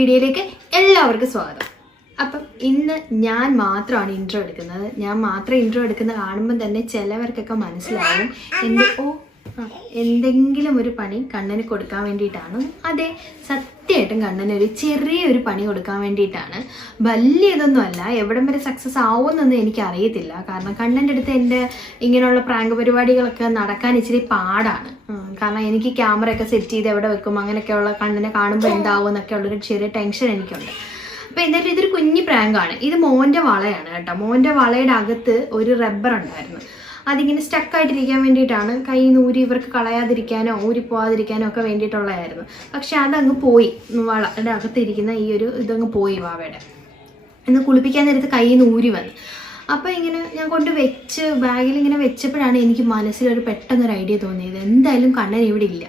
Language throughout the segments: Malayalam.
വീഡിയോയിലേക്ക് എല്ലാവർക്കും സ്വാഗതം. അപ്പം ഇന്ന് ഞാൻ മാത്രമാണ് ഇൻട്രോ എടുക്കുന്നത്. ഞാൻ മാത്രം ഇൻട്രോ എടുക്കുന്ന കാണുമ്പോൾ തന്നെ ചിലവർക്കൊക്കെ മനസ്സിലാവും എന്തെങ്കിലും ഒരു പണി കണ്ണന് കൊടുക്കാൻ വേണ്ടിയിട്ടാണ്. അതെ, സത്യമായിട്ടും കണ്ണന് ഒരു ചെറിയൊരു പണി കൊടുക്കാൻ വേണ്ടിയിട്ടാണ്. വലിയ ഇതൊന്നും അല്ല. എവിടം വരെ സക്സസ് ആവുമെന്നൊന്നും എനിക്ക് അറിയത്തില്ല. കാരണം കണ്ണൻ്റെ അടുത്ത് എൻ്റെ ഇങ്ങനെയുള്ള പ്രാങ്ക് പരിപാടികളൊക്കെ നടക്കാൻ ഇച്ചിരി പാടാണ്. കാരണം എനിക്ക് ക്യാമറയൊക്കെ സെറ്റ് ചെയ്ത് എവിടെ വെക്കും, അങ്ങനെയൊക്കെയുള്ള കണ്ണനെ കാണുമ്പോൾ എന്താവും എന്നൊക്കെ ഉള്ളൊരു ചെറിയ ടെൻഷൻ എനിക്കുണ്ട്. അപ്പോൾ എന്തായാലും ഇതൊരു കുഞ്ഞു പ്രാങ്കാണ്. ഇത് മോൻ്റെ വളയാണ് കേട്ടോ. മോൻ്റെ വളയുടെ അകത്ത് ഒരു റബ്ബർ ഉണ്ടായിരുന്നു. അതിങ്ങനെ സ്റ്റക്കായിട്ടിരിക്കാൻ വേണ്ടിയിട്ടാണ്. കൈ നൂരി ഇവർക്ക് കളയാതിരിക്കാനോ ഊരിപ്പോവാതിരിക്കാനോ ഒക്കെ വേണ്ടിയിട്ടുള്ളതായിരുന്നു. പക്ഷെ അതങ്ങ് പോയി. വളയുടെ അകത്തിരിക്കുന്ന ഈ ഒരു ഇതങ്ങ് പോയി വാവയുടെ. ഇന്ന് കുളിപ്പിക്കാൻ നേരത്ത് കൈ നൂരി വന്നു. അപ്പോൾ ഇങ്ങനെ ഞാൻ കൊണ്ട് വെച്ച് ബാഗിൽ ഇങ്ങനെ വെച്ചപ്പോഴാണ് എനിക്ക് മനസ്സിലൊരു പെട്ടെന്നൊരു ഐഡിയ തോന്നിയത്. എന്തായാലും കണ്ണൻ ഇവിടെ ഇല്ല.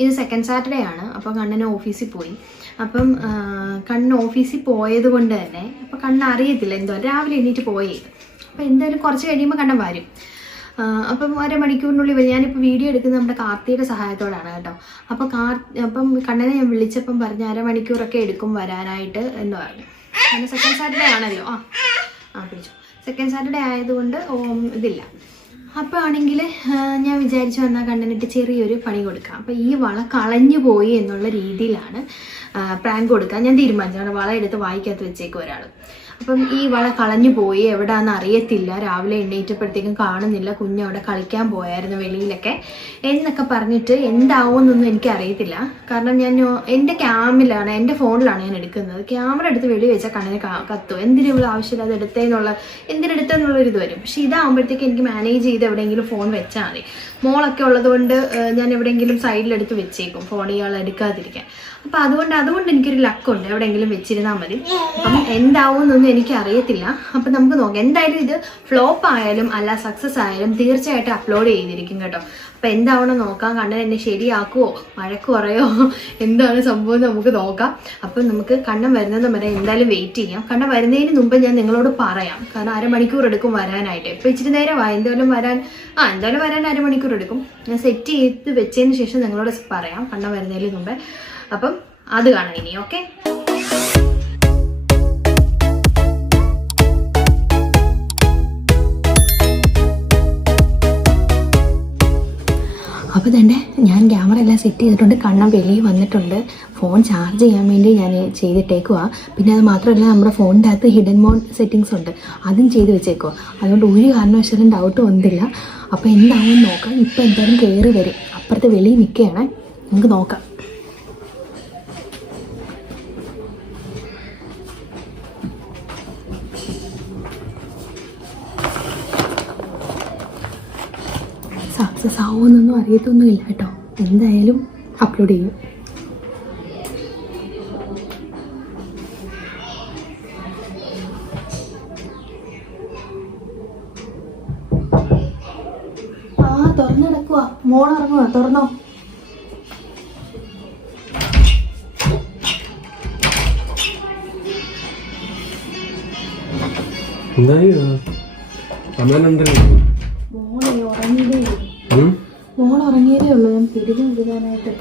ഇത് സെക്കൻഡ് സാറ്റർഡേ ആണ്. അപ്പോൾ കണ്ണന് ഓഫീസിൽ പോയി. അപ്പം കണ്ണൻ ഓഫീസിൽ പോയത് കൊണ്ട് തന്നെ അപ്പം കണ്ണൻ അറിയത്തില്ല എന്തോ രാവിലെ എണീറ്റ് പോയത്. അപ്പോൾ എന്തായാലും കുറച്ച് കഴിയുമ്പോൾ കണ്ണൻ വരും. അപ്പം അരമണിക്കൂറിനുള്ളിൽ വരും. ഞാനിപ്പോൾ വീഡിയോ എടുക്കുന്നത് നമ്മുടെ കാർത്തിയുടെ സഹായത്തോടാണ് കേട്ടോ. അപ്പം കണ്ണനെ ഞാൻ വിളിച്ചപ്പം പറഞ്ഞ് അരമണിക്കൂറൊക്കെ എടുക്കും വരാനായിട്ട് എന്ന് പറഞ്ഞു. കാരണം സെക്കൻഡ് സാറ്റർഡേ ആണല്ലോ. പിടിച്ചു. സെക്കൻഡ് സാറ്റർഡേ ആയതുകൊണ്ട് ഇതില്ല. അപ്പോൾ ആണെങ്കിൽ ഞാൻ വിചാരിച്ചു വന്നാൽ കണ്ണനിട്ട് ചെറിയൊരു പണി കൊടുക്കാം. അപ്പോൾ ഈ വള കളഞ്ഞു പോയി എന്നുള്ള രീതിയിലാണ് പ്രാങ്ക് കൊടുക്കാൻ ഞാൻ തീരുമാനിച്ചു. വള എടുത്ത് വായിക്കകത്ത് വെച്ചേക്കും ഒരാൾ. അപ്പം ഈ വള കളഞ്ഞു പോയി, എവിടെയാണെന്ന് അറിയത്തില്ല, രാവിലെ എണ്ണീറ്റപ്പോഴത്തേക്കും കാണുന്നില്ല, കുഞ്ഞവിടെ കളിക്കാൻ പോയായിരുന്നു വെളിയിലൊക്കെ എന്നൊക്കെ പറഞ്ഞിട്ട് എന്താവുമെന്നൊന്നും എനിക്കറിയത്തില്ല. കാരണം ഞാൻ എൻ്റെ ക്യാമിലാണ്, എൻ്റെ ഫോണിലാണ് ഞാൻ എടുക്കുന്നത്. ക്യാമറ എടുത്ത് വെളി വെച്ചാൽ കണ്ണിന് കത്തും. എന്തിനുള്ള ആവശ്യമില്ല എന്തിനെടുത്തെന്നുള്ളൊരിത് വരും. പക്ഷേ ഇതാകുമ്പോഴത്തേക്ക് എനിക്ക് മാനേജ് ചെയ്ത് എവിടെയെങ്കിലും ഫോൺ വെച്ചാൽ മതി. മോളൊക്കെ ഉള്ളതുകൊണ്ട് ഞാൻ എവിടെയെങ്കിലും സൈഡിലെടുത്ത് വെച്ചേക്കും, ഫോൺ ഇയാൾ എടുക്കാതിരിക്കാൻ. അപ്പം അതുകൊണ്ട് എനിക്കൊരു ലക്കുണ്ട്, എവിടെയെങ്കിലും വെച്ചിരുന്നാൽ മതി. അപ്പം എന്താവുമെന്നൊന്നും എനിക്ക് അറിയത്തില്ല. അപ്പം നമുക്ക് നോക്കാം. എന്തായാലും ഇത് ഫ്ലോപ്പ് ആയാലും അല്ല സക്സസ് ആയാലും തീർച്ചയായിട്ടും അപ്ലോഡ് ചെയ്തിരിക്കും കേട്ടോ. അപ്പം എന്താവണം നോക്കാം. കണ്ണൻ എന്നെ ശരിയാക്കുമോ, വഴക്ക് കുറയോ, എന്താണ് സംഭവം നമുക്ക് നോക്കാം. അപ്പം നമുക്ക് കണ്ണൻ വരുന്നത് വരെ എന്തായാലും വെയിറ്റ് ചെയ്യാം. കണ്ണൻ വരുന്നതിന് മുമ്പ് ഞാൻ നിങ്ങളോട് പറയാം. കാരണം അരമണിക്കൂർ എടുക്കും വരാനായിട്ട്. ഇപ്പം ഇച്ചിരി നേരമായി. എന്തായാലും വരാൻ അരമണിക്കൂർ എടുക്കും. ഞാൻ സെറ്റ് ചെയ്ത് വെച്ചതിന് ശേഷം നിങ്ങളോട് പറയാം കണ്ണൻ വരുന്നതിന് മുമ്പേ. അപ്പം അത് കാണാം ഇനി. ഓക്കെ, അപ്പോൾ തന്നെ ഞാൻ ക്യാമറ എല്ലാം സെറ്റ് ചെയ്തിട്ടുണ്ട്. കണ്ണൻ വെളിയിൽ വന്നിട്ടുണ്ട്. ഫോൺ ചാർജ് ചെയ്യാൻ വേണ്ടി ഞാൻ ചെയ്തിട്ടേക്കുക. പിന്നെ അത് മാത്രമല്ല, നമ്മുടെ ഫോണിൻ്റെ അകത്ത് ഹിഡൻ മോഡ് സെറ്റിങ്സ് ഉണ്ട്, അതും ചെയ്ത് വെച്ചേക്കുക. അതുകൊണ്ട് ഒരു കാരണവശാലും ഡൗട്ട് വന്നില്ല. അപ്പോൾ എന്താവും നോക്കാം. ഇപ്പോൾ എന്തായാലും കയറി വരും. അപ്പുറത്ത് വെളിയിൽ നിൽക്കുകയാണ്. നമുക്ക് നോക്കാം. സക്സസ് ആവുമെന്നൊന്നും അറിയത്തൊന്നുമില്ല കേട്ടോ. എന്തായാലും അപ്ലോഡ് ചെയ്യും. തുറന്നിടക്കുവാ. മോളിറങ്ങുക. തുറന്നോ. മോൾ ഉറങ്ങിയതേ ഉള്ളൂ. ഞാൻ പിരിവ് എഴുതാനായിട്ട്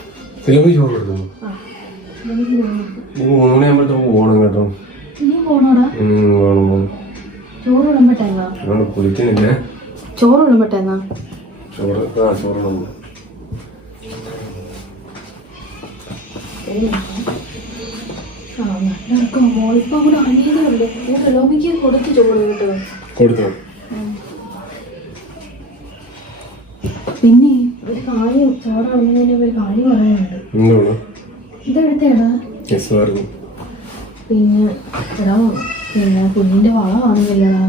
ഇനി പോണോടാ. ചോറ് വിളമ്പട്ടെന്നാ. മോളിപ്പോ കൂടെ ഉറങ്ങിയതേ ഉള്ളൂ. ലോബിക്ക് കൊടുത്ത് ചോറ് കേട്ടോ. പിന്നെ ഒരു കാര്യം, ചോറുന്നതിന് ഒരു കാര്യം പറയാനുണ്ട്. ഇതെടുത്തേടാ. പിന്നെ കുഞ്ഞിന്റെ വള കാണുന്നില്ലടാ.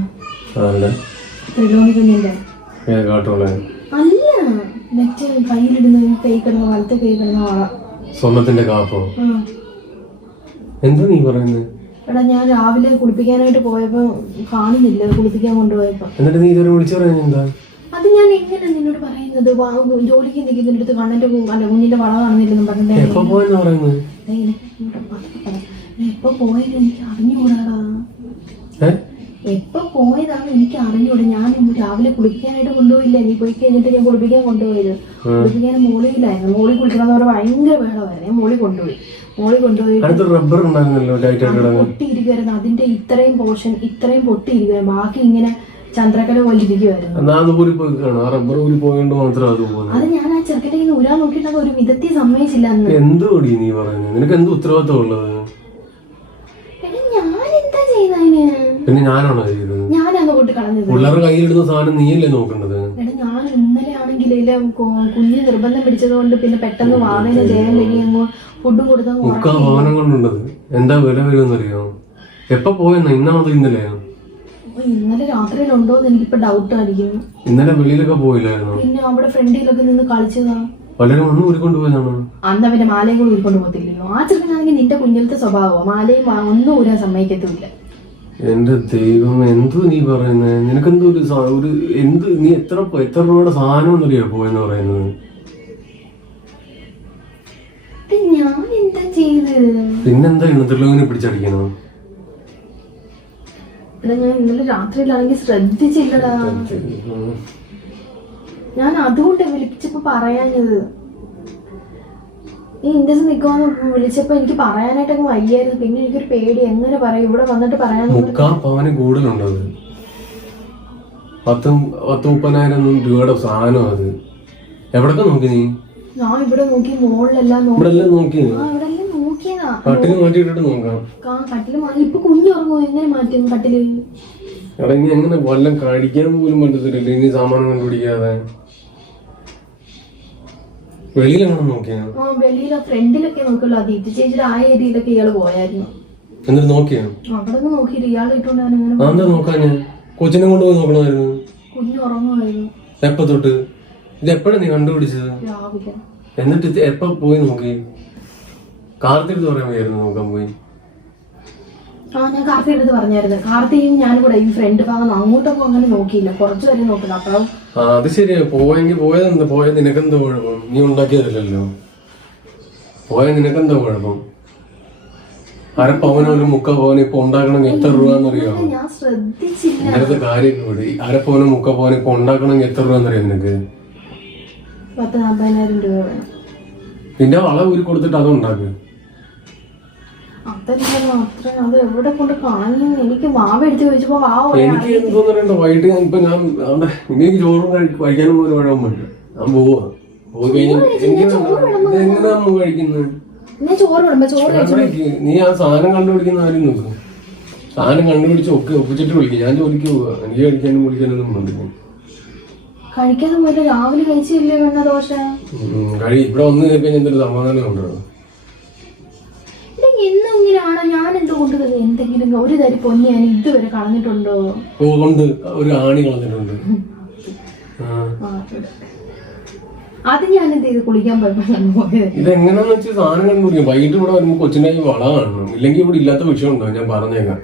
ത്രിലോണി കുഞ്ഞിന്റെ അല്ല, മറ്റേ കയ്യിലിടുന്ന കൈ കിടന്ന വലത്തെ കൈ കിടന്ന വള. സ്വർണത്തിന്റെ കാപ്പോ? എന്താ നീ പറയുന്നത്? എടാ, ഞാൻ രാവിലെ കുളിപ്പിക്കാനായിട്ട് പോയപ്പോ കാണുന്നില്ല. കുളിപ്പിക്കാൻ കൊണ്ടുപോയപ്പോ. എന്നിട്ട് നീ ഇതുവരെ വിളിച്ചു പറയുന്നത് എന്താ? അത് ഞാൻ എങ്ങനെ നിന്നോട് പറയുന്നത്? ജോലിക്ക് നിൽക്കുന്നിടത്ത് കണ്ണന്റെ കുഞ്ഞിന്റെ വള കാണുന്നില്ലെന്നും പറഞ്ഞിട്ട് എപ്പോ പോയെന്ന് എനിക്ക് അറിഞ്ഞുകൂടാടാ. എപ്പോ പോയതാണ് എനിക്ക് അറിഞ്ഞൂടെ. ഞാൻ രാവിലെ കുളിക്കാനായിട്ട് കൊണ്ടുപോയില്ല. നീ പോയി കഴിഞ്ഞിട്ട് ഞാൻ കുളിപ്പിക്കാൻ കൊണ്ടുപോയത്. കുളിപ്പിക്കാൻ മോളിയിലായിരുന്നു. മോളിൽ കുളിക്കണമെന്ന് പറഞ്ഞാൽ ഭയങ്കര ബഹളമായിരുന്നു. ഞാൻ മോളിൽ കൊണ്ടുപോയി. റബ്ബർ പൊട്ടിയിരിക്കുവായിരുന്നു. അതിന്റെ ഇത്രയും പോർഷൻ ഇത്രയും പൊട്ടിയിരിക്കുവായിരുന്നു. ബാക്കി ഇങ്ങനെ ചന്ദ്രക്കല പോലെ ഇരിക്കുവായിരുന്നു. അത് ഞാൻ ആ ചെറുക്കൻ്റെ ഇങ്ങനെ ഊരാൻ നോക്കിയിട്ട് ഒരു വിധത്തിൽ സമ്മതിച്ചില്ല. അന്ന് ഞാൻ എന്താ ചെയ്തതിന്? പിന്നെ ഞാനാണോ ചെയ്തത്? ഞാനാണ് കൊണ്ട് കളഞ്ഞത്. പിള്ളേരുടെ കയ്യിലെടുത്ത സാധനം നീയല്ലേ നോക്കേണ്ടത്? ഞാൻ ഇന്നലെ ആണെങ്കിൽ കുഞ്ഞ് നിർബന്ധം പിടിച്ചത് കൊണ്ട് പിന്നെ പെട്ടെന്ന് വാവേനെ ചെയ്യാൻ കഴിയുമ്പോ ഫുഡും കൊടുത്താൽ വാഹനം കൊണ്ടുണ്ടത് എന്താ വില വരുമെന്നറിയോ? എപ്പോ പോയെന്നാ? ഇന്നാമത് ഇന്നലെയോ? ഇന്നലെ രാത്രിയിലുണ്ടോ എന്ന് എനിക്കിപ്പോ ഡൗട്ട് അടിക്കുന്നു. ഇന്നലെ വെളിയിലൊക്കെ പോയില്ലായിരുന്നു? പിന്നെ അവിടെ ഫ്രണ്ടിലൊക്കെ നിന്ന് കളിച്ചതാ. പലരും ഒന്നും ഊരിക്കൊണ്ടുപോയതാണോ? അന്ന് അവന്റെ മാലയും കൂടെ ഊരിക്കൊണ്ട് പോകത്തില്ലയോ? ആ ചെറുക്കനാണെങ്കിൽ നിന്റെ കുഞ്ഞിലത്തെ സ്വഭാവമോ? മാലയും ഒന്നും ഊരാൻ സമ്മതിക്കത്തില്ല. എന്റെ ദൈവം, എന്തു നീ പറയുന്നത്? നിനക്കെന്തോ ഒരു എന്ത് നീ എത്ര രൂപയുടെ സാധനം എന്നറിയോ പോയെന്ന് പറയുന്നത്? ഞാൻ എന്താ ചെയ്തത്? പിന്നെന്താ ഇന്നത്തെ പിടിച്ചടിക്കണോ? ഞാൻ ഇന്നലെ രാത്രിയിലാണെങ്കിൽ ശ്രദ്ധിച്ചില്ലടാ. ഞാൻ അതുകൊണ്ട് വിളിച്ചപ്പോ പറയാഞ്ഞത്. ഈ ഇന്ത്യസ് നിൽക്കുവാന്ന് വിളിച്ചപ്പോ എനിക്ക് പറയാനായിട്ടൊക്കെ വയ്യായിരുന്നു. പിന്നെ എനിക്കൊരു പേടി. എങ്ങനെ പറയും ഇവിടെ വന്നിട്ട് പറയാൻ? 3,000 കൂടുതലുണ്ടോ? 10,000-30,000 രൂപയുടെ സാധനം അത്. എവിടൊക്കെ നോക്കി നീ? ഞാൻ ഇവിടെ നോക്കി, മോളിലെല്ലാം നോക്കി. നോക്കിയതാ. കട്ടില് മാറ്റിയിട്ടിട്ട് നോക്കാം. കട്ടില് മാറ്റി. ഇപ്പൊ കുഞ്ഞുറങ്ങോ? എങ്ങനെ മാറ്റും കട്ടില്? എടാ ഇനി എങ്ങനെ വല്ലം കഴിക്കാൻ പോലും പറ്റത്തില്ല ഇനി സാമാനം കണ്ടുപിടിക്കാതെ. വെളിയിലെങ്ങനെ നോക്കിയാ? വെളിയിലെ ഫ്രണ്ടിലൊക്കെ നോക്കുള്ളൂ. അതീതി ചേച്ചിയുടെ ആ ഏരിയയിലൊക്കെ ഇയാള് പോയായിരുന്നു. എന്നിട്ട് നോക്കിയാ? അവിടെ നിന്ന് നോക്കിയിട്ട് ഇയാൾ ഇട്ടുകൊണ്ട് എന്താ നോക്കാഞ്ഞ? കൊച്ചിനെ കൊണ്ടുപോയി നോക്കണമായിരുന്നു. കുഞ്ഞു ഉറങ്ങുമായിരുന്നു. എപ്പ തൊട്ട്? ഇത് എപ്പോഴാ നീ കണ്ടുപിടിച്ചത്? രാവിലെ. എന്നിട്ട് എപ്പ പോയി നോക്കി? കാർത്തിടുത്ത് പറയാൻ വയ്യായിരുന്നു നോക്കാൻ പോയി? ഞാൻ കാർത്തി എടുത്ത് പറഞ്ഞായിരുന്നു. കാർത്തിയും ഞാനും കൂടെ ഈ ഫ്രണ്ട് ഭാഗം അങ്ങോട്ടൊക്കെ അങ്ങനെ നോക്കിയില്ല. കുറച്ചു വരെ നോക്കില്ല. അപ്പൊ അത് ശരിയാ. പോയതെന്താ? പോയത് നിനക്കെന്തോ കുഴപ്പം? നീ ഉണ്ടാക്കിയതല്ലോ. പോയ നിനക്കെന്തോ കുഴപ്പം? 1/2 പവനോ 3/4 പവനോ ഇപ്പൊ ഉണ്ടാക്കണമെങ്കിൽ എത്ര രൂപന്നറിയോ? ഞാൻ ശ്രദ്ധിച്ചില്ല. ഇങ്ങനത്തെ കാര്യം കൂടി 1/2 പവനോ 3/4 പവനോ ഇപ്പൊ ഉണ്ടാക്കണമെങ്കിൽ എത്ര രൂപന്നറിയോ നിനക്ക്? 10,000-40,000 രൂപ വേണം. നിന്റെ വള ഊരി കൊടുത്തിട്ട് അത് ഉണ്ടാക്ക്. അത് എവിടെ കൊണ്ട് കളഞ്ഞു? എനിക്ക് മാവ എടുത്ത് ചോദിച്ചപ്പോ എനിക്ക് എന്തോന്ന് പറയണ്ട. വൈകിട്ട് ഞാൻ എനിക്ക് ചോറും കഴിക്കാനും പോലും കുഴപ്പം വേണ്ട. ഞാൻ പോവാ. പോയി കഴിഞ്ഞാൽ എങ്ങനെയാ നമ്മൾ കഴിക്കുന്നത്? നീ ആ സാധനം കണ്ടുപിടിക്കുന്ന കാര്യം നോക്കും. സാധനം കണ്ടുപിടിച്ച് ഒപ്പിച്ചിട്ട് വിളിക്കും. ഞാൻ ജോലിക്ക് പോവാ. എനിക്ക് കഴിക്കാനും കുടിക്കാനൊന്നും വേണ്ടില്ല. കഴിക്കാതെ പോലെ രാവിലെ കഴിച്ചില്ലേ വേണ്ട ദോശ? ഇവിടെ വന്ന് കഴിഞ്ഞാൽ എന്തൊരു സമാധാനം ഉണ്ടോ? എന്നെങ്കിലാണോ ഞാൻ എന്തോ കൊണ്ടുവരുന്നത്? എന്തെങ്കിലും ഒരു തരി പൊന്നി ഞാൻ ഇതുവരെ കളഞ്ഞിട്ടുണ്ടോ? കൊണ്ട് ഒരു ആണി കളഞ്ഞിട്ടുണ്ട്. അത് ഞാൻ എന്ത് ചെയ്ത് കുളിക്കാൻ പോയത്? ഇതെങ്ങനെയാന്ന് വെച്ചാൽ സാധനം കണ്ടുപിടിക്കും. വൈകിട്ട് ഇവിടെ വരുമ്പോ കൊച്ചിന്റെ വള കാണണം. ഇല്ലെങ്കിൽ ഇവിടെ ഇല്ലാത്ത വിഷയം ഉണ്ടോ? ഞാൻ പറഞ്ഞേക്കാം.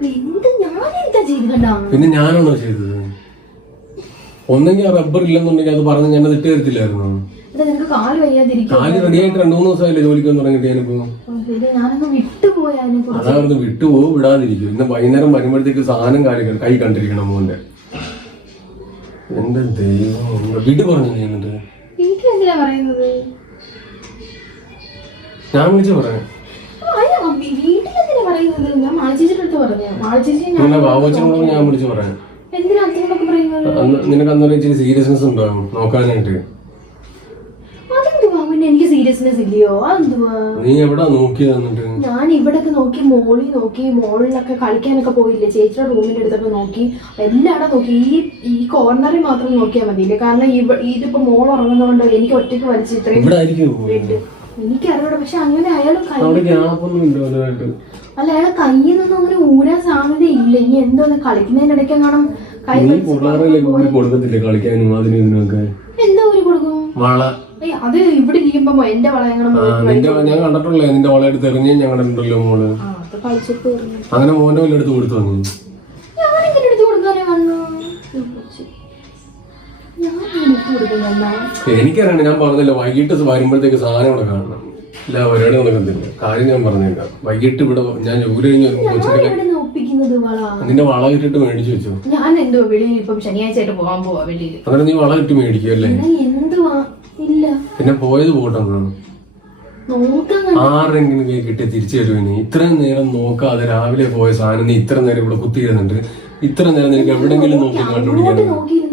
പിന്നെ ഞാനാണോ ചെയ്തത്? ഒന്നെങ്കിൽ ആ റബ്ബർ ഇല്ലെന്നുണ്ടെങ്കിൽ അത് പറഞ്ഞ് ഞാൻ ഇട്ട് തരത്തില്ലായിരുന്നു. കാല് റെഡി ആയിട്ട് 2-3 ദിവസമായില്ലേ ജോലിക്ക് തുടങ്ങിയിട്ട്? ഞാനിപ്പോ അതായിരുന്നു വിട്ടുപോകും, വിടാതിരിക്കും. ഇന്ന് വൈകുന്നേരം വരുമ്പോഴത്തേക്ക് സാധനം കാര്യം കൈ കണ്ടിരിക്കണം മോന്റെ. എന്റെ ദൈവം, വീട്ടിൽ പറഞ്ഞു നീ? എന്നിട്ട് ഞാൻ വിളിച്ചു പറയാം. ബാബുച്ചനോട് ഞാൻ വിളിച്ചു പറയാം. നിനക്ക് അന്നേരം ഇച്ചിരി സീരിയസ്നെസ് ഉണ്ടാവും നോക്കാനായിട്ട്. എനിക്ക് സീരിയസ്നെസ് ഇല്ലയോ? അതെന്തുവാ? നീ എവിടാ നോക്കിയത്? എന്നിട്ട് ഞാൻ ഇവിടൊക്കെ നോക്കി, മോളിൽ നോക്കി, മോളിലൊക്കെ കളിക്കാനൊക്കെ പോയില്ലേ, ചേച്ചിയുടെ റൂമിന്റെ അടുത്തൊക്കെ നോക്കി, എല്ലായിടെ നോക്കി. ഈ കോർണറിൽ മാത്രം നോക്കിയാൽ മതിയില്ലേ? കാരണം ഇതിപ്പോ മോൾ ഉറങ്ങുന്നതുകൊണ്ട് എനിക്ക് ഒറ്റയ്ക്ക് വലിച്ച് ഇത്രയും എനിക്കറിയൂടെ. പക്ഷെ അങ്ങനെ അയാൾ അല്ല, അയാളെ കയ്യിൽ നിന്നൊന്നും അങ്ങനെ ഊരാൻ സാധ്യത ഇല്ല. ഇനി എന്തോന്ന് കളിക്കുന്നതിന്റെ ഇടയ്ക്ക് കാണാം കൈ കൊടുക്കത്തില്ലേ കളിക്കാനും അതിനും ഇതിനൊക്കെ? എന്താ ഊരി കൊടുക്കും? അത് ഇവിടെ ഇരിക്കുമ്പോ എന്റെ വള ഞാൻ കണ്ടിട്ടുള്ളേ. നിന്റെ വള എടുത്ത് എറിഞ്ഞ ഞാൻ കണ്ടിട്ടുണ്ടല്ലോ മോള്. അങ്ങനെ മോന്റെ വല്ല എടുത്ത് കൊടുത്തു വന്നു. ഞാനെങ്ങനെ എടുത്ത് കൊടുക്കാനേ വന്നു? എനിക്കറിയണം. ഞാൻ പറഞ്ഞല്ലോ വൈകിട്ട് വരുമ്പോഴത്തേക്ക് സാധനം ഇവിടെ കാണണം. ഇല്ല പരിപാടി നടക്കത്തില്ല. കാര്യം ഞാൻ പറഞ്ഞേക്കാം. വൈകിട്ട് ഇവിടെ ഞാൻ ജോലി കഴിഞ്ഞ് കുളിപ്പിക്കുന്നത് വള? നിന്റെ വള ഇട്ടിട്ട് മേടിച്ചു വെച്ചോ. ഞാൻ എന്തോ വെളിയിൽ ഇപ്പം ശനിയാഴ്ച ആയിട്ട് പോകാൻ പോവാ വെളിയിൽ. അങ്ങനെ നീ വള ഇട്ട് മേടിക്കുമല്ലേ? എന്തുവാ? ഇല്ല. പിന്നെ പോയത് പോട്ടെന്നാണ്. നോക്കാൻ ആരെങ്കിലും കിട്ടി തിരിച്ചു തരുവിനി. ഇത്രയും നേരം നോക്കാതെ രാവിലെ പോയ സാധനം നീ ഇത്ര നേരം ഇവിടെ കുത്തിയിരുന്നുണ്ട്. ഇത്ര നേരം നിനക്ക് എവിടെങ്കിലും നോക്കി കണ്ടുപിടിക്കാൻ.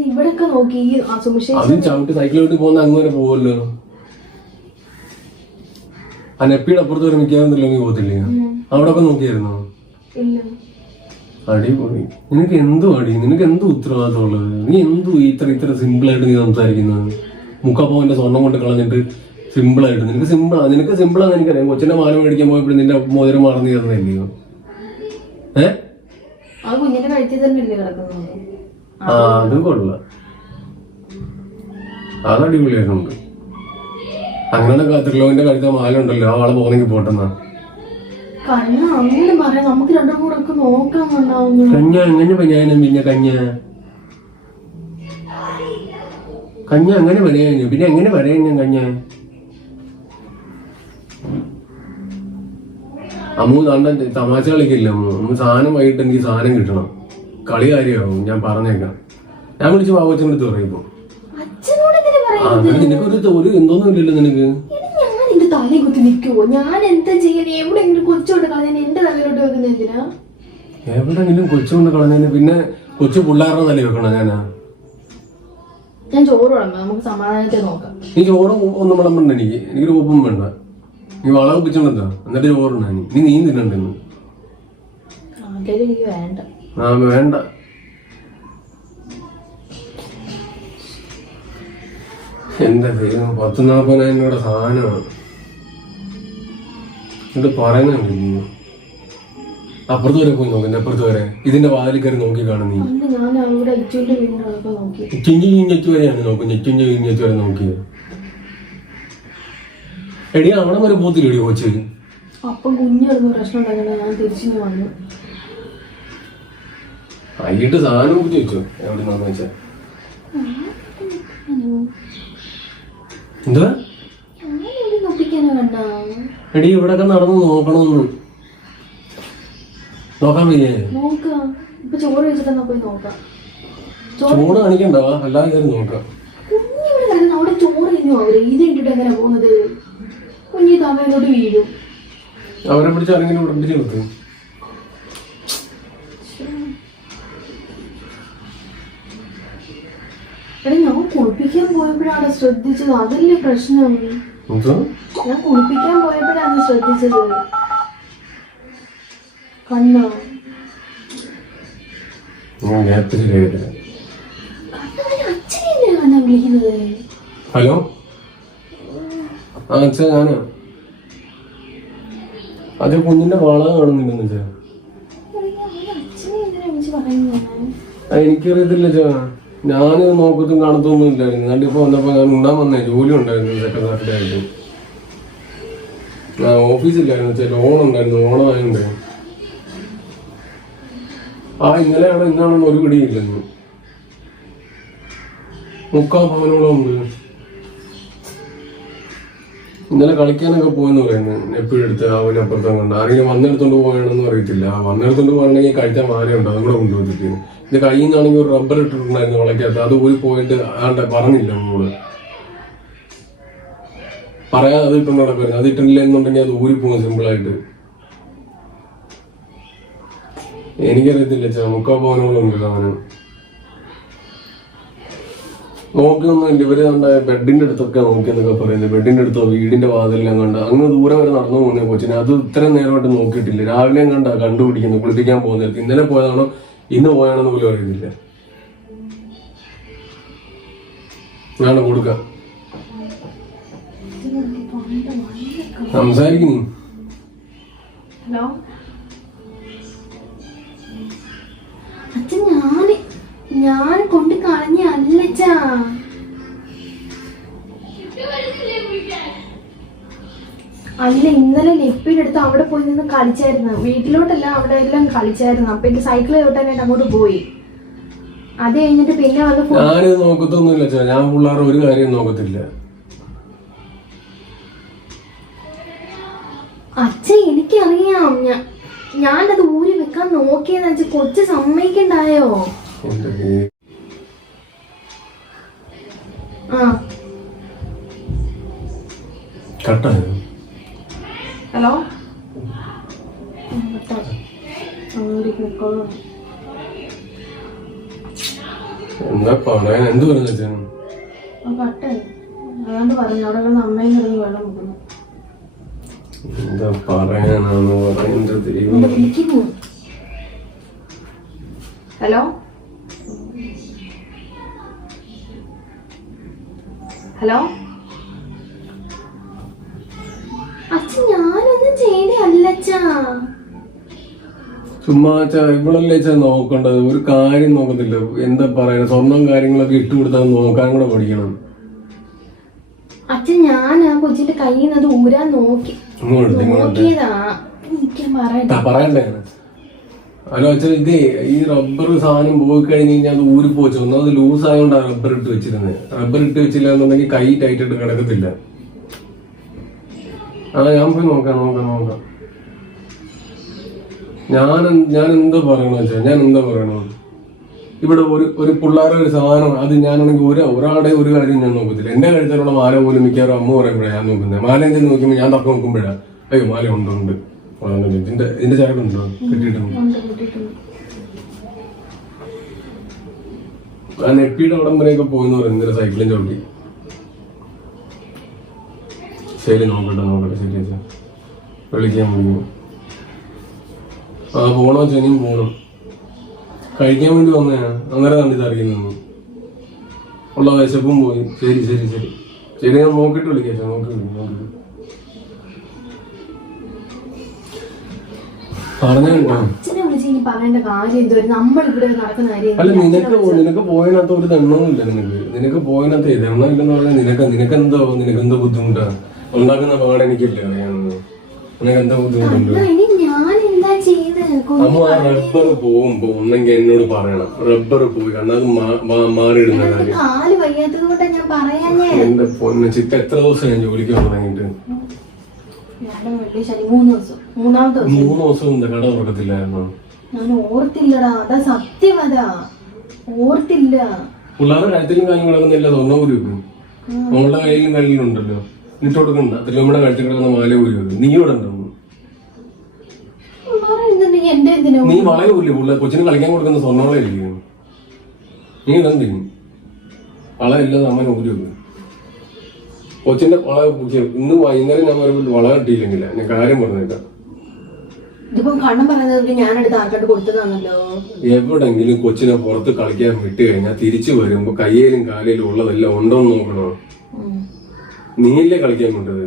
ഇവിടൊക്കെ നോക്കി. അതും ചവിട്ടി സൈക്കിളോട്ട് പോകുന്ന അങ്ങനെ പോവല്ലോ. ആ നെപ്പിയുടെ അപ്പുറത്ത് വരെ മിക്കാറുണ്ടല്ലോ, നീ പോകത്തില്ലേ? അവിടെ ഒക്കെ നോക്കിയായിരുന്നോ? അടിപൊളി. നിനക്ക് എന്തു അടി, നിനക്ക് എന്ത് ഉത്തരവാദിത്തം ഉള്ളത്? നീ എന്തു ഇത്ര സിമ്പിൾ ആയിട്ട് നീ സംസാരിക്കുന്നത്? മുക്കാപ്പവന്റെ സ്വർണം കൊണ്ട് കളഞ്ഞിട്ട് സിമ്പിൾ ആയിട്ട്. നിനക്ക് സിമ്പിളാന്ന് എനിക്കറിയാം. കൊച്ചിന്റെ മാല മേടിക്കാൻ പോയപ്പോഴും നിന്റെ മോതിരം മറന്നു തരുന്നില്ലയോ? അത് കൊള്ളാം. അത് അടിപൊളിയായിട്ടുണ്ട്. അങ്ങനെ ത്രിലോകിന്റെ കഴുത്ത മാല ഉണ്ടല്ലോ, ആ ആളെ പോന്നെങ്കിൽ പോട്ടെന്നാ. കഞ്ഞ അങ്ങനെ പനിയാനും പിന്നെ കഞ്ഞ അങ്ങനെ പനിയാഞ്ഞു പിന്നെ എങ്ങനെ പറയാൻ ഞാൻ കഞ്ഞ? അമ്മു തണ്ട തമാശ കളിക്കില്ല. അമ്മ സാധനം വൈകിട്ട് എനിക്ക് സാധനം കിട്ടണം. കളി കാര്യമാവും. ഞാൻ പറഞ്ഞേക്കാം. ഞാൻ വിളിച്ച് ബാബുച്ചനടുത്ത് പറയിപ്പോ. നിനക്കൊരു എന്തോന്നും ഇല്ലല്ലോ നിനക്ക്. തലേ കുത്തി നിൽക്കുവോ? ഞാൻ എന്താ ചെയ്യാൻ? എവിടെയെങ്കിലും കൊച്ചുകൊണ്ട് കളഞ്ഞാൽ എന്റെ തലയിലോട്ട് വെക്കുന്ന എന്തിനാ? എവിടെങ്കിലും കൊച്ചുകൊണ്ട് കളഞ്ഞാൽ പിന്നെ കൊച്ചു പിള്ളേരുടെ തല വെക്കണം. ഞാൻ ചോറ് വിളമ്പ, നമുക്ക് സമാധാനത്തെ നോക്കാം. നീ ചോറും ഒന്നും വിളമ്പണ്ട. എനിക്കൊരു ഒപ്പം വേണ്ട. നീ വള ഒപ്പിച്ചോണ്ടാ എന്നിട്ട് ചോറുണ്ടാ. നീ തിന്നണ്ടെന്ന്. എനിക്ക് വേണ്ട. വേണ്ട. എന്റെ ദൈവം, 10,40,000 രൂപയുടെ സാധനമാണ്. എന്നിട്ട് പറയുന്നുണ്ട്. അപ്പുറത്ത് വരെ പോയി നോക്കി. അപ്പുറത്ത് വരെ ഇതിന്റെ വാതിൽ കയറി നോക്കി കാണും. നീ ഞെച്ചു വരെയാണ് നോക്കും. ഞെച്ചു വരെ നോക്കിയത്. എടി അവിടെ വരെ പോത്തില്ലടി കൊച്ചു. അപ്പം കുഞ്ഞിടുന്ന പ്രശ്നം ഉണ്ടാക്കണ്ട. ഞാൻ തിരിച്ചു വന്നു. അയ്യിട്ട് സാധനം കുത്തി വെച്ചോ. എവിടെ നിന്നു വെച്ചാ എന്താ? എടി ഇവിടൊക്കെ നടന്ന് നോക്കണമെന്ന്. നോക്കാൻ വയ്യേ? ചോറ് കാണിക്കണ്ടവാ, അല്ലാതെ കയറി നോക്കാം. അവിടെ ചോറ് തിന്നു അവര്. ഇത് ഇട്ടിട്ട് എങ്ങനെ പോകുന്നത്? കുഞ്ഞി തമ്മയോട് വീഴും. അവരെ പിടിച്ച് ആരെങ്കിലും ഉടമ്പിച്ച് നിർത്തും. ഞാൻ കുളിപ്പിക്കാൻ പോയപ്പോഴാണ് ശ്രദ്ധിച്ചത്. അതല്ലേ പ്രശ്നം. ഞാൻ കുളിപ്പിക്കാൻ പോയപ്പോഴാണ് ശ്രദ്ധിച്ചത്. കണ്ണോ അച്ഛനെ കണ്ണാ വിളിക്കുന്നത്? ഹലോ, അച്ഛാ ഞാനാ. അത് കുഞ്ഞിന്റെ വള കാണുന്നില്ലെന്ന് വെച്ചാ. എനിക്കറിയത്തില്ല ചാ. ഞാനിത് നോക്കത്തും കാണത്തൊന്നും ഇല്ലായിരുന്നു. എന്നിട്ട് ഇപ്പൊ വന്നപ്പോ ഞാൻ ഉണ്ടാൻ വന്നേ. ജോലി ഉണ്ടായിരുന്നു സെക്കൻഡ് സാറ്റർഡേ ആയിട്ട്. ഓഫീസില്ലായിരുന്നു വെച്ചാൽ ലോൺ ഉണ്ടായിരുന്നു. ഓണമായുണ്ട്. ഇന്നലെയാണോ ഇന്നാണോ ഒരു പിടിയില്ലെന്ന്. 3/4 പവനോളം ഉണ്ട്. ഇന്നലെ കളിക്കാനൊക്കെ പോയെന്ന് പറയുന്നു. എപ്പോഴും എടുത്ത് അവനപ്പുറത്തും കണ്ട് ആരെങ്കിലും വന്നെടുത്തോണ്ട് പോകണമെന്ന് അറിയത്തില്ല. വന്നെടുത്തോണ്ട് പോകണമെങ്കിൽ കഴിച്ചാൽ മാലയുണ്ട്. അതും കൂടെ കൊണ്ടുപോയിട്ടിരിക്കുന്നു. ഇത് കയ്യിൽ നിന്നാണെങ്കിൽ ഒരു റബ്ബർ ഇട്ടിട്ടുണ്ടായിരുന്നു വളയ്ക്കകത്ത്. അത് ഊരി പോയിട്ട് പറഞ്ഞില്ല നമ്മള്. പറയാതെ അത് ഇട്ടും നടക്കുമായിരുന്നു. അത് ഇട്ടില്ല എന്നുണ്ടെങ്കിൽ അത് ഊരി പോകും സിമ്പിളായിട്ട്. എനിക്കറിയത്തില്ല. 3/4 പവനോളുണ്ട് സാധനം. നോക്കിയൊന്നുമില്ല. ഇവര് കണ്ട ബെഡിന്റെ അടുത്തൊക്കെ നോക്കിയെന്നൊക്കെ പറയുന്നത്. ബെഡിന്റെ അടുത്തോ വീടിന്റെ വാതിലെല്ലാം കണ്ട അങ്ങ് ദൂരെ വരെ നടന്നു പോകുന്ന കൊച്ചിനെ. അത് ഇത്രയും നേരമായിട്ട് നോക്കിയിട്ടില്ല. രാവിലെയും കണ്ട കണ്ടുപിടിക്കുന്നു. കുളിപ്പിക്കാൻ പോകുന്നത് ഇന്നലെ പോയതാണോ ഇന്ന് പോയാണെന്ന് പോലും അറിയുന്നില്ല. ഞാൻ കൊടുക്കാം. സംസാരിക്കുന്നു. ഹലോ അച്ഛൻ, ഞാൻ കൊണ്ട് കളഞ്ഞ അല്ലച്ചാ. അല്ല, ഇന്നലെ നെപ്പിയുടെ അടുത്ത് അവിടെ പോയി നിന്ന് കളിച്ചായിരുന്നു. വീട്ടിലോട്ടല്ല, അവിടെ എല്ലാം കളിച്ചായിരുന്നു. അപ്പൊ എനിക്ക് സൈക്കിൾ ചവിട്ടാനായിട്ട് അങ്ങോട്ട് പോയി. അത് കഴിഞ്ഞിട്ട് പിന്നെ വന്ന് ഞാനിത് നോക്കത്തൊന്നുമില്ല. ഞാൻ പിള്ളേർ ഒരു കാര്യം നോക്കത്തില്ല. അച്ഛൻ എനിക്കറിയാം. ഞാനത് ഊരി വെച്ച കൊടുക്കാൻ നോക്കിയെന്ന് വെച്ചാൽ കൊച്ചു സമ്മതിക്കണ്ടായോ? ഹലോ എന്താ പറയാൻ? എന്ത് പറഞ്ഞു? കട്ടായി അതാണ്ട് പറഞ്ഞു. അവിടെ കിടന്ന് അമ്മയും കിടന്ന് വെള്ളം മുക്കുന്നു. എന്താ പറയാനാണ് പറയുന്നത്? ഹലോ ഹലോ അച്ഛൻ ഞാനൊന്നും ചെയ്തല്ല അച്ഛാ. ചുമ്മാ ഇവളല്ലേ നോക്കണ്ടത്, ഒരു കാര്യം നോക്കത്തില്ല. എന്താ പറയുക, സ്വർണം കാര്യങ്ങളൊക്കെ ഇട്ട് കൊടുത്താൽ നോക്കാൻ കൂടെ പഠിക്കണം. അച്ഛൻ ഞാൻ ആ കൊച്ചിന്റെ കയ്യിൽ നിന്ന് അത് ഊരാൻ നോക്കിയതാ. പറയണ്ടേ? ഹലോ അച്ഛൻ, ഇതേ ഈ റബ്ബർ സാധനം പോയി കഴിഞ്ഞ് കഴിഞ്ഞാൽ അത് ഊരി പോച്ചു. ഒന്നത് ലൂസ് ആയതുകൊണ്ടാണ് റബ്ബർ ഇട്ട് വെച്ചിരുന്നത്. റബ്ബർ ഇട്ട് വെച്ചില്ല എന്നുണ്ടെങ്കിൽ കൈ ടൈറ്റായിട്ട് കിടക്കത്തില്ല. ഞാൻ പോയി നോക്കാം. ഞാൻ എന്താ പറയണ വെച്ചാ, ഞാൻ എന്താ പറയണ, ഇവിടെ ഒരു പിള്ളേരുടെ ഒരു സാധനം അത് ഞാനാണെങ്കിൽ ഒരാളുടെ ഒരു കാര്യം ഞാൻ നോക്കത്തില്ല. എന്റെ കഴുത്തിലുള്ള മാല പോലും മിക്കവാറും അമ്മ പറയുമ്പോഴാണ് ഞാൻ നോക്കുന്നത്. മാല എന്തെങ്കിലും നോക്കുമ്പോൾ ഞാൻ തക്ക നോക്കുമ്പോഴാണ് അയ്യോ മാല ഉണ്ട് ഇതിന്റെ ചായക്കുണ്ടോ കെട്ടിയിട്ടുണ്ട്. ആ നെപ്പിയുടെ അവിടം വരെയൊക്കെ പോയെന്ന് പറയും ഇന്നലെ സൈക്കിളും ചവിട്ടി. ശരി നോക്കട്ടെ ശരി അച്ഛാ, വിളിക്കാൻ വിളിക്കും. പോണോ ശനിയും പോണം. കഴിക്കാൻ വേണ്ടി വന്നതാണ്, അങ്ങനെ കണ്ടിട്ട് അറിയുന്നു. ഉള്ള വിശപ്പും പോയി. ശരി ഞാൻ നോക്കിട്ട് വിളിക്കാം. നോക്കിട്ട് പറഞ്ഞു കേട്ടോ. അല്ല നിനക്ക് പോയതിനകത്ത് ഒരു ദണ്ണവും ഇല്ല. നിനക്ക് പോയതിനകത്ത് ദണ്ണം ഇല്ലെന്ന് പറഞ്ഞാൽ നിനക്കെന്തോ ബുദ്ധിമുട്ടാണ്. ഉണ്ടാക്കുന്ന പാടെ എനിക്കില്ല അറിയാമെന്ന്. നിനക്കെന്താ ബുദ്ധിമുട്ടുണ്ട്? അമ്മ ആ റബ്ബർ പോകുമ്പോ ഒന്നെങ്കിൽ എന്നോട് പറയണം. റബ്ബർ പോയി കാരണം അത് മാറിയിടുന്ന കാര്യം. എന്റെ പൊന്നെ ചിത്ത, എത്ര ദിവസം ഞാൻ ജോലിക്ക് തുടങ്ങിയിട്ട്? 3 ദിവസം എന്താ കട തുറക്കത്തില്ലായിരുന്നോ? പിള്ളേരുടെ കഴുത്തിലും കാര്യം കിടക്കുന്നില്ല, സ്വർണ്ണം ഊരി വെക്കും. നമ്മളുടെ കയ്യിലും ഉണ്ടല്ലോ, എന്നിട്ട് കൊടുക്കണ്ട. അതിൽ നമ്മുടെ കഴുത്തിൽ കിടക്കുന്ന മാല ഊരി വെക്കും. നീ ഇവിടെ ഉണ്ടോ? നീ വളയൂല്ലേ പിള്ളേർ? കൊച്ചിന് കളിക്കാൻ കൊടുക്കുന്ന സ്വർണ്ണവളയില്ലേ? നീ ഇതെന്തിനും വളയില്ലാതെ അമ്മ ഊരി വെക്കും. കൊച്ചിന്റെ വള ഇന്ന് വൈകുന്നേരം ഞാൻ പറയുമ്പോൾ വള കിട്ടിയില്ലെങ്കില ഞാൻ കാര്യം പറഞ്ഞേക്കാം. എവിടെങ്കിലും കൊച്ചിനെ പുറത്ത് കളിക്കാൻ വിട്ട് കഴിഞ്ഞാൽ തിരിച്ചു വരുമ്പോ കയ്യിലും കാലിലും ഉള്ളതെല്ലാം ഉണ്ടോന്ന് നോക്കണോ? നീയല്ലേ കളിക്കാൻ കൊണ്ടത്?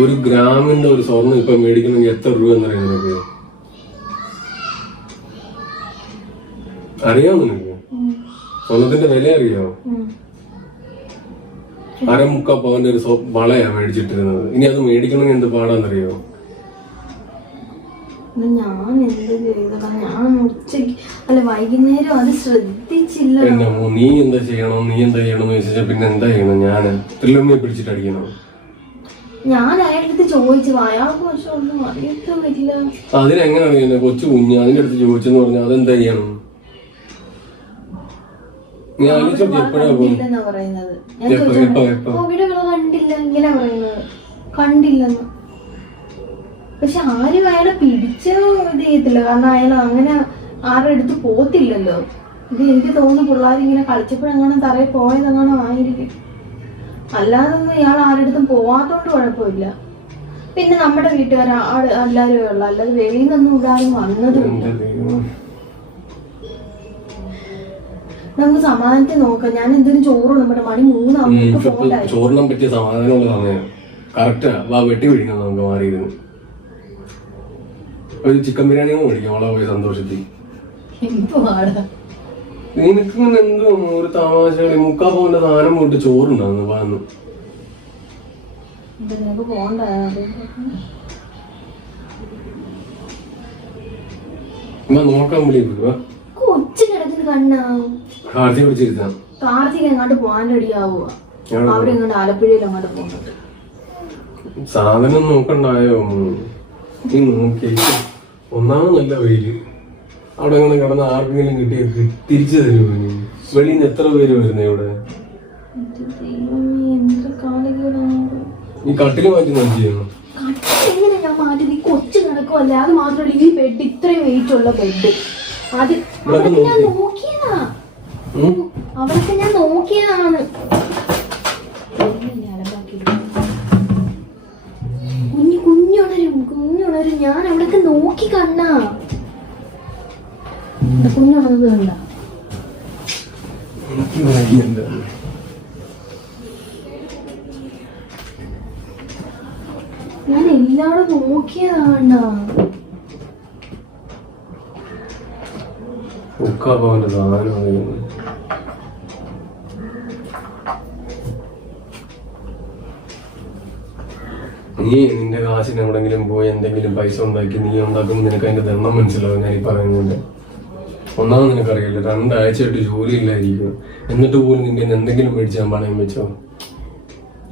ഒരു ഗ്രാമിന്റെ ഒരു സ്വർണ്ണം ഇപ്പൊ മേടിക്കണമെങ്കിൽ എത്ര രൂപ എന്നറിയാം നിനക്ക്? അറിയാമോ നിനക്ക്? സ്വർണത്തിന്റെ വില അറിയാമോ? 1/4 പവന്റെ ഒരു വളയാ മേടിച്ചിട്ടിരുന്നത്. ഇനി അത് മേടിക്കണമെങ്കിൽ എന്ത് പാടാന്നറിയോ? വൈകുന്നേരം അത് ശ്രദ്ധിച്ചില്ല. നീ എന്താ ചെയ്യണമെന്ന് ചോദിച്ചാൽ പിന്നെ എന്താ ചെയ്യണം? ഞാൻ ത്രില്ലമ്മയെ പിടിച്ചിട്ട് അടിക്കണം. ഞാൻ അയാളുടെ ചോദിച്ചു, അയാൾക്ക് പക്ഷെ ഒന്നും അറിയത്തില്ല. അതിനെങ്ങനെ അറിയുന്നത്? കൊച്ചു കുഞ്ഞ് അതിന്റെ അടുത്ത് ചോദിച്ചെന്ന് പറഞ്ഞാൽ അതെന്താ ചെയ്യണം? നീ ആലോചിച്ചു എപ്പോഴാ പറയുന്നത്? കണ്ടില്ല ഇങ്ങനെ പറയുന്നത്, കണ്ടില്ലെന്ന്. പക്ഷെ ആരും അയാളെ പിടിച്ചോ ഇത് ചെയ്യത്തില്ല. കാരണം അയാൾ അങ്ങനെ ആരുടെ അടുത്ത് പോത്തില്ലല്ലോ. ഇത് എനിക്ക് തോന്നുന്നു പിള്ളേരിങ്ങനെ കളിച്ചപ്പോഴെങ്ങനെ തറയിൽ പോയതെങ്ങനെ ആയിരിക്കും. അല്ലാതൊന്നും ഇയാൾ ആരുടെ അടുത്തും പോവാത്തോണ്ട് കുഴപ്പമില്ല. പിന്നെ നമ്മുടെ വീട്ടുകാർ എല്ലാവരും ഉള്ള, അല്ലാതെ വെളിയിൽ നിന്നൊന്നും ഇടാനും വന്നതുമില്ല. നമുക്ക് സമാധാനത്തെ നോക്കാം. ഞാൻ എന്തെങ്കിലും ചോറ് നമ്മുടെ മണി 3 ആവുമ്പോൾ ചോറിനെ പറ്റിയ സമാധാനമുള്ള സമയം കറക്റ്റാ. വെട്ടി പിടിക്കണം നമുക്ക് മാറിയിരുന്നു. ഒരു ചിക്കൻ ബിരിയാണിയോ മേടിക്കാം അവളെ പോയി സന്തോഷത്തിൽ. നിനക്കിങ്ങനെ എന്തോ ഒരു തമാശ. 3/4 പവന്റെ സാധനം പോയിട്ട് ചോറുണ്ടാകുന്നു വന്നു. നോക്കാൻ വിളിക്കുക. കൊച്ചു കിടക്കുന്ന കണ്ണാ. കാർത്തിക വിളിച്ചിരുത്താം. കാർത്തിക എങ്ങോട്ട് പോകാൻ റെഡിയാവുക. അവിടെ എങ്ങോട്ട് ആലപ്പുഴയിൽ അങ്ങോട്ട് പോകുന്നുണ്ട്. സാധനം നോക്കണ്ടായോ? നീ നോക്കി ഒന്നാമത് നല്ല വെയില്. അവിടെ അങ്ങനെ കിടന്ന് ആർക്കെങ്കിലും കിട്ടിയ തിരിച്ചു തരുമോ? വെളിയിൽ നിന്ന് എത്ര പേര് വരുന്നേ ഇവിടെ? ഈ കട്ടില് മാറ്റി നോക്കിയോ? എങ്ങനെ ഞാൻ മാറ്റി? നീ കൊച്ചു നടക്കുമല്ലേ, അത് മാത്രമല്ല ഈ ബെഡ് ഇത്രയും വെയിറ്റ് ഉള്ള ബെഡ്. അത് ഞാൻ നോക്കിയതാ, അവിടൊക്കെ ഞാൻ നോക്കിയതാണ്. കുഞ്ഞുണരും ഞാൻ അവിടൊക്കെ നോക്കി കണ്ണാ. കുഞ്ഞുണർന്നത് കണ്ട ഞാൻ എല്ലാവരും നോക്കിയതാണ്. നീ നിന്റെ കാശിന് എവിടെങ്കിലും പോയി എന്തെങ്കിലും പൈസ ഉണ്ടാക്കി നീ ഉണ്ടാക്കുമ്പോൾ നിനക്ക് അതിന്റെ ദണ്ണം മനസ്സിലാവും. ഞാൻ ഈ പറയുന്നുണ്ട്. ഒന്നാമത് നിനക്കറിയില്ല, 2 ആഴ്ചയായിട്ട് ജോലി ഇല്ലായിരിക്കും. എന്നിട്ട് പോലും നിന്റെ എന്തെങ്കിലും മേടിച്ചാൽ പണയം വെച്ചോ?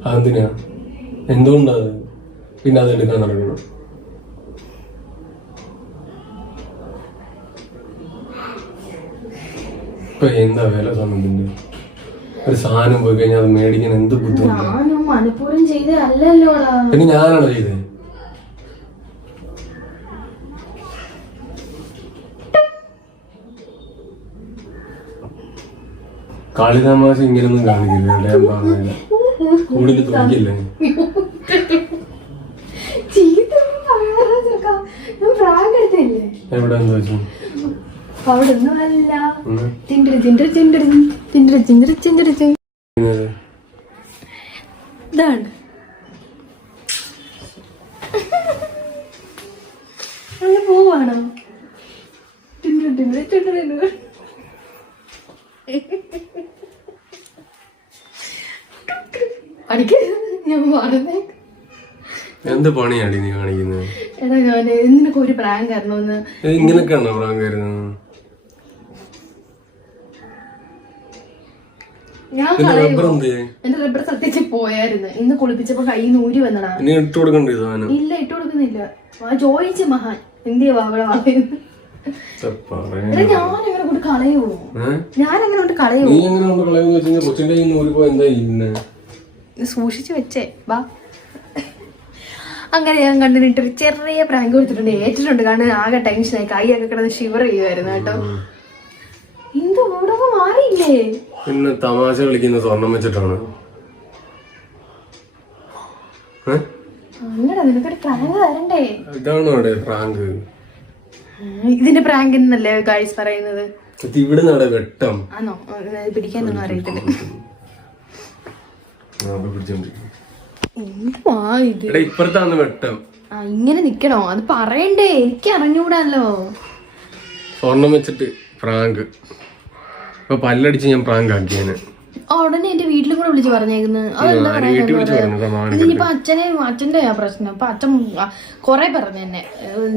അതെന്തിനാ? എന്തുകൊണ്ടത്? പിന്നെ അത് എടുക്കാൻ നടക്കണം. ഇപ്പൊ എന്താ വില സാധനത്തിന്റെ? ഒരു സാധനം പോയി കഴിഞ്ഞാൽ അത് മേടിക്കാൻ എന്ത് ബുദ്ധിമുട്ടാണ്. പിന്നെ ഞാനാണോ ചെയ്തത്? കളിതമാശ ഇങ്ങനൊന്നും കാണിക്കില്ല. ഞാൻ പറഞ്ഞില്ല, കൂടുതൽ തോന്നിക്കില്ലേ? എവിടെ എന്താ വെച്ചു? പോവാണോ? എന്ത് പണിയാടി നീ കാണിക്കുന്നത്? എടാ ഞാൻ എന്തിനൊക്കെ ഒരു പ്രാങ്ക് ആയിരുന്നോന്ന്. ഇങ്ങനൊക്കെയാണോ പ്രാങ്ക് ആയിരുന്നത്? എന്റെ റബ്ബർ സത്യച്ച് പോയായിരുന്നു. ഇന്ന് കുളിപ്പിച്ചപ്പോ കൈ നൂരി വന്നടാ. ഇട്ട് കൊടുക്കണ്ടേ സാധനം? ഇല്ല, ഇട്ട് കൊടുക്കുന്നില്ല. ചോദിച്ചു മഹാൻ എന്തിയാ അവിടെ വാങ്ങുന്നത്. ഞാനങ്ങനെ കൊണ്ട് കളയോ? ഞാനങ്ങനെ കൊണ്ട് കളയോ? സൂക്ഷിച്ചു വെച്ചേ വാ. അങ്ങനെ ഞാൻ കണ്ടിട്ടൊരു ചെറിയ പ്രാങ്ക് കൊടുത്തിട്ടുണ്ട്, ഏറ്റിട്ടുണ്ട്. കാരണം ആകെ ടെൻഷനായി, കൈയൊക്കെ കിടന്ന് ഷിവർ ചെയ്യുമായിരുന്നു കേട്ടോ. എന്തോ ഇവിടെ മാറിയില്ലേ? പിന്നെ തമാശ കളിക്കുന്ന സ്വർണം വെച്ചിട്ടാണ്. അങ്ങനെ നിനക്കൊരു പ്രാങ്ക് തരണ്ടേ? ഇതാണോ അവിടെ പ്രാങ്ക്? ഇതിന്റെ പ്രാങ്ക് എന്നല്ലേ ഗൈസ് പറയുന്നത്? ഇവിടെ വെട്ടം ആണോ? പിടിക്കാനൊന്നും അറിയത്തില്ല. ഇപ്പുറത്താണ് വെട്ടം. ഇങ്ങനെ നിക്കണോ? അത് പറയണ്ടേ? എനിക്ക് അറിഞ്ഞൂടാല്ലോ. സ്വർണം വെച്ചിട്ട് പ്രാങ്ക്. ഇപ്പൊ പല്ലടിച്ച് ഞാൻ പ്രാങ്ക് ആക്കിയാണ്. ഉടനെ എന്റെ വീട്ടിലും കൂടെ വിളിച്ച് പറഞ്ഞേക്കുന്നത്. ഇനിയിപ്പൊ അച്ഛന്റെ പ്രശ്നം. ഇപ്പൊ അച്ഛൻ കൊറേ പറഞ്ഞു എന്നെ,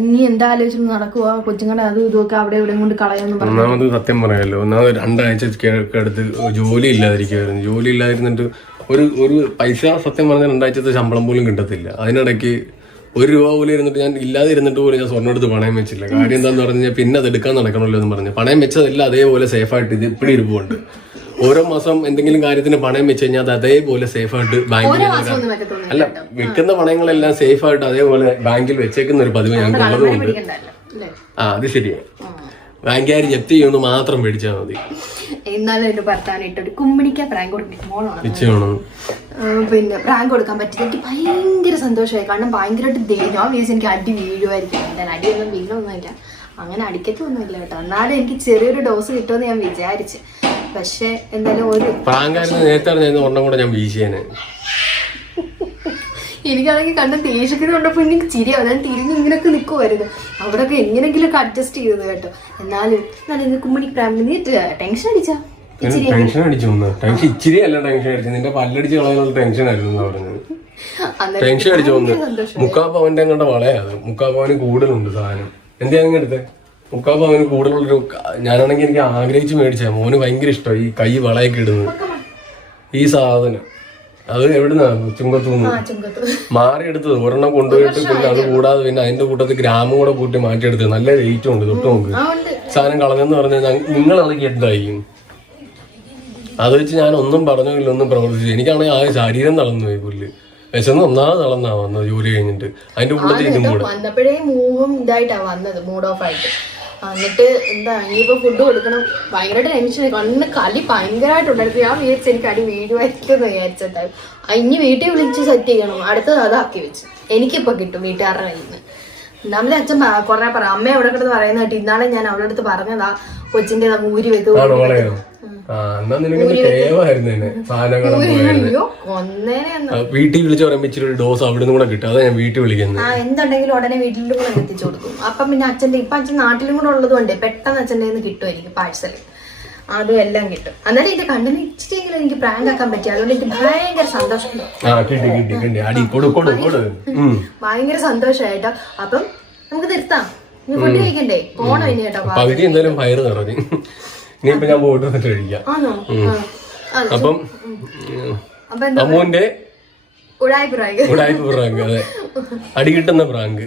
നീ എന്താ ആലോചിച്ചു നടക്കുക, കൊച്ചുങ്ങളുടെ അതും ഇതുമൊക്കെ അവിടെ ഇവിടെ കൊണ്ട് കളയാന്ന് പറഞ്ഞു. ഒന്നാമത് സത്യം പറയാലോ, ഒന്നാമത് 2 ആഴ്ചക്ക് അടുത്ത് ജോലി ഇല്ലാതിരിക്കുവായിരുന്നു. ജോലി ഇല്ലാതിരുന്നിട്ട് ഒരു പൈസ സത്യം പറഞ്ഞാൽ 2 ആഴ്ചത്തെ ശമ്പളം പോലും കിട്ടത്തില്ല. അതിനിടയ്ക്ക് 1 രൂപ പോലും ഇരുന്നിട്ട് ഞാൻ ഇല്ലാതെ ഇരുന്നിട്ട് പോലും ഞാൻ സ്വർണ്ണം എടുത്ത് പണയം വെച്ചില്ല. കാര്യം എന്താന്ന് പറഞ്ഞു കഴിഞ്ഞാൽ പിന്നെ അത് എടുക്കാൻ നടക്കണമല്ലോ എന്ന് പറഞ്ഞു പണയം വെച്ചതല്ല അതേപോലെ സേഫായിട്ട് ഇത് ഇപ്പിടി ഇരിപ്പുണ്ട്. ഓരോ മാസം എന്തെങ്കിലും കാര്യത്തിന് പണയം വെച്ച് കഴിഞ്ഞാൽ അത് അതേപോലെ സേഫായിട്ട് ബാങ്കിൽ, അല്ല വെക്കുന്ന പണയങ്ങളെല്ലാം സേഫായിട്ട് അതേപോലെ ബാങ്കിൽ വെച്ചേക്കുന്ന ഒരു പതിവ് ഞങ്ങൾക്ക് ഉള്ളതുകൊണ്ട് അത് ശരിയാണ്. ബാങ്കുകാർ ജപ്തി ചെയ്യുമെന്ന് മാത്രം പേടിച്ചാൽ മതി. എന്നാലും എന്റെ ഭർത്താവിനിട്ടൊരു കുമ്മിണിക്ക പ്രാങ്ക് കൊടുക്കണം. പിന്നെ പ്രാങ്ക് കൊടുക്കാൻ പറ്റില്ല. എനിക്ക് ഭയങ്കര സന്തോഷമായി. കാരണം ഭയങ്കരമായിട്ട് ഞാൻ വിചാരിച്ചു എനിക്ക് അടി വീഴുമായിരിക്കും. എന്തായാലും അടിയൊന്നും വീഴൊന്നുമില്ല, അങ്ങനെ അടിക്കത്തൊന്നുമില്ല കേട്ടോ. എന്നാലും എനിക്ക് ചെറിയൊരു ഡോസ് കിട്ടുമെന്ന് ഞാൻ വിചാരിച്ചു. പക്ഷെ എന്തായാലും ഒരു എനിക്കാണെങ്കിൽ കണ്ട ദേഷ്യത്തിന് കൊണ്ടപ്പോ എനിക്ക് ചിരിയാവും. ഞാൻ തിരിഞ്ഞ് ഇങ്ങനെയൊക്കെ നിൽക്കുമായിരുന്നു. അവിടെയൊക്കെ എങ്ങനെയെങ്കിലുമൊക്കെ അഡ്ജസ്റ്റ് ചെയ്തത് കേട്ടോ. എന്നാലും നല്ല കുമ്മണി പ്രാങ്ക്. നീ ടെൻഷൻ അടിച്ചാ? ടെൻഷൻ അടിച്ചു. ഇച്ചിരി അല്ല ടെൻഷൻ അടിച്ചു, നിന്റെ പല്ലടിച്ച് കളയാനുള്ള ടെൻഷൻ ആയിരുന്നു പറഞ്ഞത്. ടെൻഷൻ അടിച്ചു വന്ന് 3/4 പവന്റെ കണ്ട വളയത്. 3/4 പവന് കൂടുതലുണ്ട് സാധനം. എന്താ എടുത്തേ? 3/4 പവന് കൂടുതലുള്ളൊരു. ഞാനാണെങ്കിൽ എനിക്ക് ആഗ്രഹിച്ച് മേടിച്ച മോന് ഭയങ്കര ഇഷ്ടമായി ഈ കൈ വളയൊക്കെ ഇടുന്നത്. ഈ സാധനം അത് എവിടുന്നാ ചുങ്കത്തൂന്ന് ചുങ്കത്ത് മാറിയെടുത്തത് ഒരെണ്ണം കൊണ്ടുപോയിട്ട് പിന്നെ അത് കൂടാതെ പിന്നെ അതിന്റെ കൂട്ടത്തിൽ ഗ്രാമം കൂടെ കൂട്ടി മാറ്റിയെടുത്തത്. നല്ല വെയിറ്റും ഉണ്ട്, തൊട്ട് നോക്ക്. സാധനം കളഞ്ഞെന്ന് പറഞ്ഞാൽ നിങ്ങൾ അതൊക്കെ എന്തായിരിക്കും? അത് വെച്ച് ഞാൻ ഒന്നും പറഞ്ഞില്ല, ഒന്നും പ്രവർത്തിച്ചു. എനിക്കാണെങ്കിൽ ആ ശരീരം തളർന്നു പോയി. പുല്ല് വിശന്ന് ഒന്നാമത് തളർന്നാ വന്നത് ജോലി കഴിഞ്ഞിട്ട്. അതിന്റെ കൂട്ടത്തിൽ ഇതും കൂടെ വന്നപ്പോഴേ മൂവും ഇതായിട്ടാ വന്നത്, മൂഡ് ഓഫ് ആയിട്ട്. എന്നിട്ട് എന്താ ഇനിയിപ്പോ ഫുഡ് കൊടുക്കണം. ഭയങ്കര ടെൻഷൻ, കണ്ണ് കലി ഭയങ്കരമായിട്ടുണ്ടായിരുന്നു. ഞാൻ വിചാരിച്ചു എനിക്ക് അടി വീഴുമായിരിക്കും എന്ന് വിചാരിച്ചിട്ടായിരുന്നു. ഇനി വീട്ടിൽ വിളിച്ച് സെറ്റ് ചെയ്യണം. അടുത്തത് അതാക്കി വെച്ച് എനിക്കിപ്പോ കിട്ടും വീട്ടുകാരുടെ കയ്യിൽ നിന്ന്. നമ്മളെ അച്ഛൻ കൊറേ പറ അമ്മ എവിടെ കിടന്ന് പറയുന്ന കേട്ട്. ഇന്നാളെ ഞാൻ അവളുടെ അടുത്ത് പറഞ്ഞതാ കൊച്ചിന്റെ ഊരി വെക്കും. വീട്ടിൽ വിളിച്ച് പറയുമ്പോ ഇച്ചിരി ഒരു ഡോസ് അവിടെ നിന്ന് കൂടെ കിട്ടും. അതാ ഞാൻ വീട്ടിൽ വിളിക്കുന്നത്. എന്തുണ്ടെങ്കിലും ഉടനെ വീട്ടിലും കൂടെ എത്തിച്ചു കൊടുക്കും. അപ്പം പിന്നെ അച്ഛന്റെ ഇപ്പൊ അച്ഛൻ നാട്ടിലും കൂടെ ഉള്ളത് കൊണ്ട് പെട്ടെന്ന് അച്ഛൻ്റെ നിന്ന് കിട്ടുമായിരിക്കും പാഴ്സൽ. അതും എല്ലാം കിട്ടും. എന്നാലും എന്റെ കണ്ണിന് ഇച്ചിരിയെങ്കിലും എനിക്ക് പ്രാങ്ക് ആക്കാൻ പറ്റി. അതുകൊണ്ട് എനിക്ക് ഭയങ്കര സന്തോഷം, ഭയങ്കര സന്തോഷമായിട്ടോ. അപ്പം നമുക്ക് നിർത്താം. ഫുഡ് കഴിക്കണ്ടേ? പോണോ ഇനി കേട്ടോ? പകുതി എന്തായാലും ഫയർ നിറഞ്ഞു. ഇനിയിപ്പോ ഞാൻ പോയിട്ട് വന്നിട്ട് കഴിക്കാം. അപ്പം അമ്മുവിന്റെ ഉടായ്പ പ്രാങ്ക്, അതെ, അടി കിട്ടുന്ന പ്രാങ്ക്.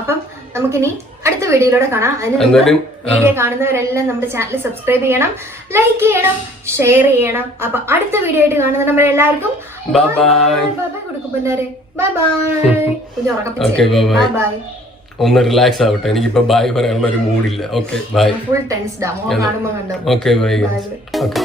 അപ്പം നമുക്കിനി അടുത്ത വീഡിയോയിലൂടെ കാണാം. അതിന് വീഡിയോ കാണുന്നവരെല്ലാം നമ്മുടെ ചാനൽ സബ്സ്ക്രൈബ് ചെയ്യണം, ലൈക്ക് ചെയ്യണം, ഷെയർ ചെയ്യണം. അപ്പൊ അടുത്ത വീഡിയോ ആയിട്ട് കാണുന്ന നമ്മൾ എല്ലാവർക്കും ബൈ ബൈ കൊടുക്കും. Bye bye bye. ഒന്ന് റിലാക്സ് ആവട്ടെ. എനിക്കിപ്പോ ബൈ പറയാനുള്ള ഒരു മൂഡില്ല. Okay bye. ഫുൾ ടെൻസ്ഡ് ആണ് കാണുമ്പോ കണ്ടോ. Okay bye. ഓക്കെ.